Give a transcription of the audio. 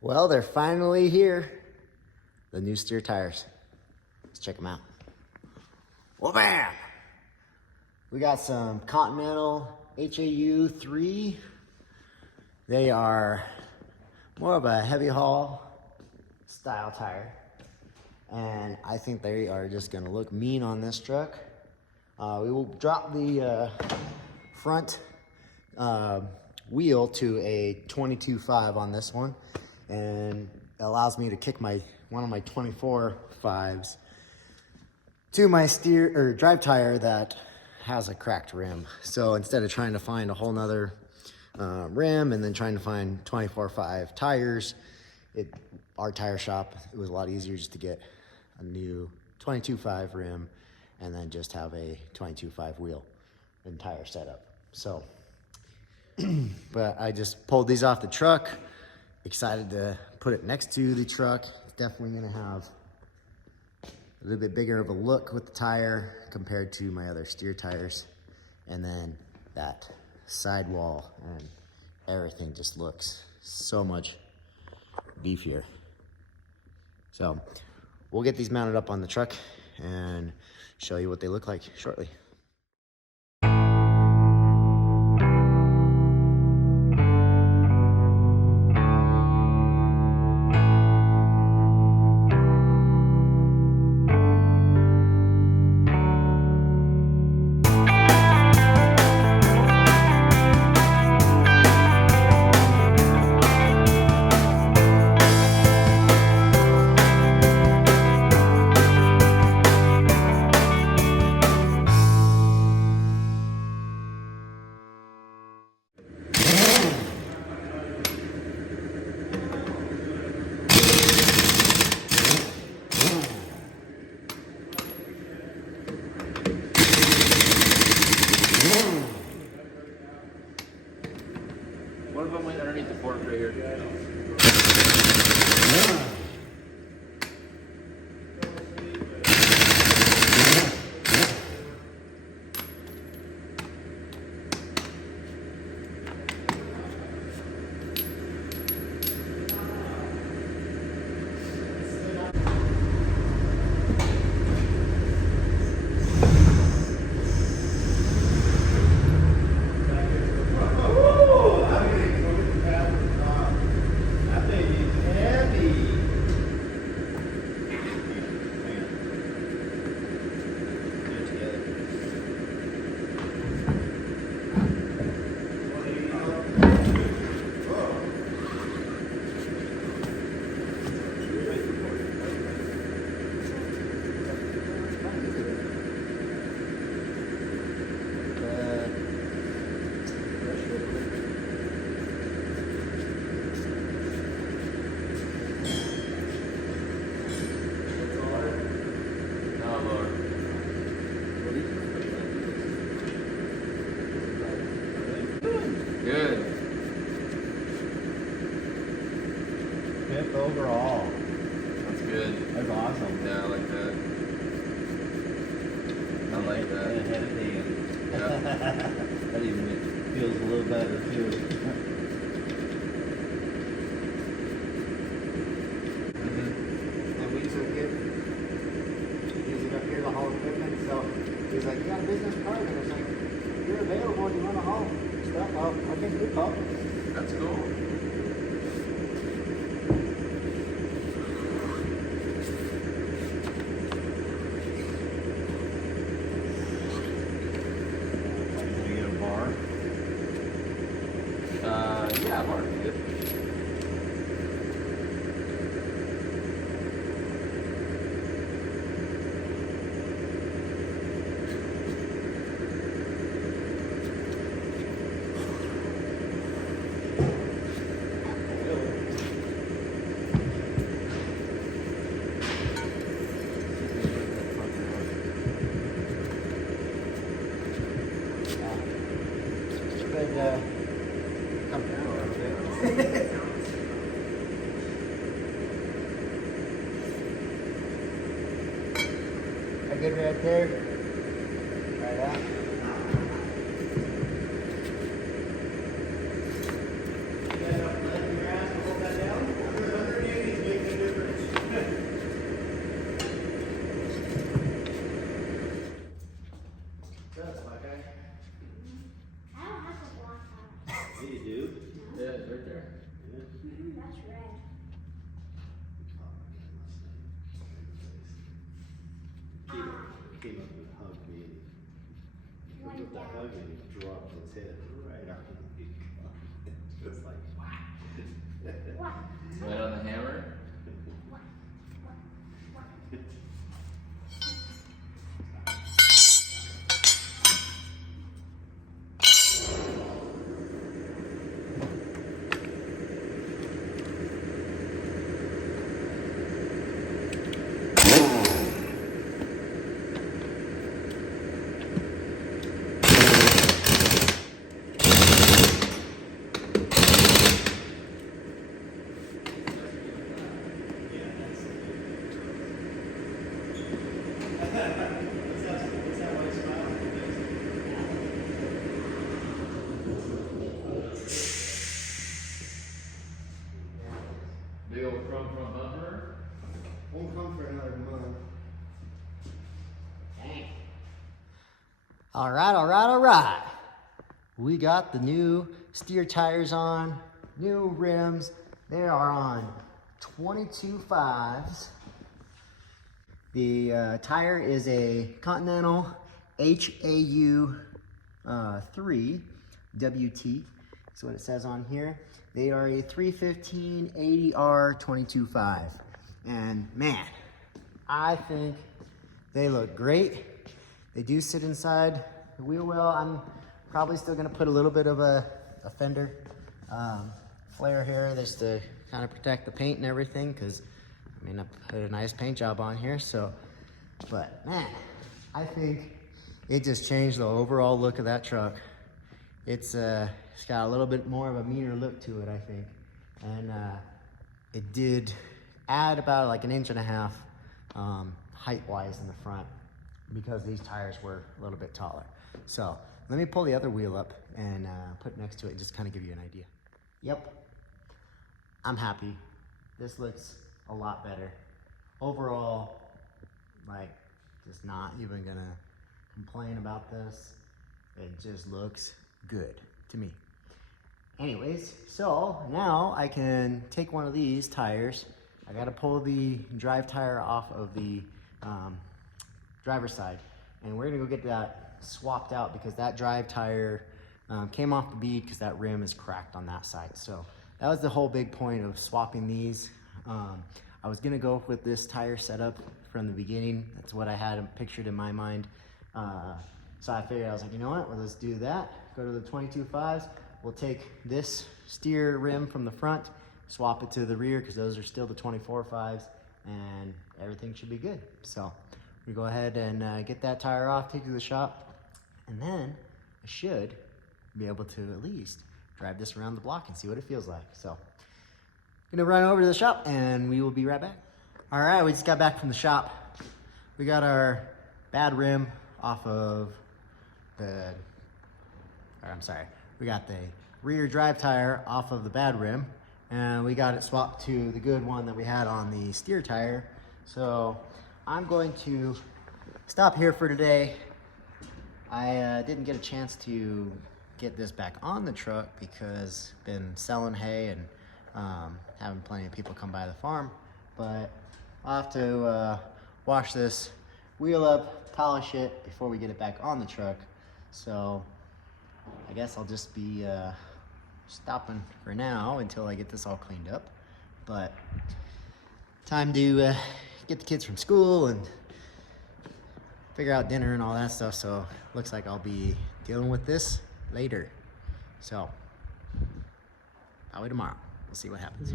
Well, they're finally here. The new steer tires. Let's check them out. Well, bam! We got some Continental HAU 3. They are more of a heavy haul style tire. And I think they are just gonna look mean on this truck. We will drop the front wheel to a 22.5 on this one, and it allows me to kick one of my 24.5s to my steer or drive tire that has a cracked rim. So instead of trying to find a whole nother rim and then trying to find 24.5 tires, our tire shop, it was a lot easier just to get a new 22.5 rim and then just have a 22.5 wheel and tire setup. So, but I just pulled these off the truck. Excited to put it next to the truck. It's definitely gonna have a little bit bigger of a look with the tire compared to my other steer tires. And then that sidewall and everything just looks so much beefier. So we'll get these mounted up on the truck and show you what they look like shortly. One of them went underneath the fork right here. Good. Fifth overall. That's good. That's awesome. Yeah, I like that. I like that. Ahead of Dan. Yeah. That even feels a little better too. And we took it, use it up here to haul equipment. So he's like, "You got a business card?" And I was like, "If you're available and you want to haul stuff, I'll give you a call." That's cool. Did you get a bar? Yeah, Mark, good. Come down a little bit. A good right there. Right out. You guys have to let your ass hold that down? tug and he dropped his head right after the beat. Just like, wow. Right on the hammer. Big old front bumper. Won't come for another month. Dang. All right. We got the new steer tires on, new rims. They are on 22 5s. The tire is a Continental HAU 3 WT. That's what it says on here. They are a 315 80R 22.5. And man, I think they look great. They do sit inside the wheel well. I'm probably still gonna put a little bit of a fender flare here just to kind of protect the paint and everything, because I mean, I put a nice paint job on here, so, but man, I think it just changed the overall look of that truck. It's got a little bit more of a meaner look to it, I think. And it did add about like 1.5 inches height-wise in the front, because these tires were a little bit taller. So let me pull the other wheel up and put it next to it and just kind of give you an idea. Yep, I'm happy. This looks a lot better. Overall, like, just not even gonna complain about this. It just looks good to me. Anyways, so now I can take one of these tires. I gotta pull the drive tire off of the driver's side, and we're gonna go get that swapped out, because that drive tire came off the bead because that rim is cracked on that side. So that was the whole big point of swapping these. I was gonna go with this tire setup from the beginning. That's what I had pictured in my mind. So I figured, I was like, you know what, well, let's do that. Go to the 22 5s. We'll take this steer rim from the front, swap it to the rear, because those are still the 24 5s, and everything should be good. So we go ahead and get that tire off, take it to the shop, and then I should be able to at least drive this around the block and see what it feels like. So I'm gonna run over to the shop and we will be right back. All right, we just got back from the shop. We got our bad rim off of the, or I'm sorry, we got the rear drive tire off of the bad rim, and we got it swapped to the good one that we had on the steer tire. So I'm going to stop here for today. I didn't get a chance to get this back on the truck because I've been selling hay and having plenty of people come by the farm, but I'll have to wash this wheel up, polish it before we get it back on the truck. So I guess I'll just be stopping for now until I get this all cleaned up. But time to get the kids from school and figure out dinner and all that stuff. So looks like I'll be dealing with this later. So probably tomorrow. We'll see what happens.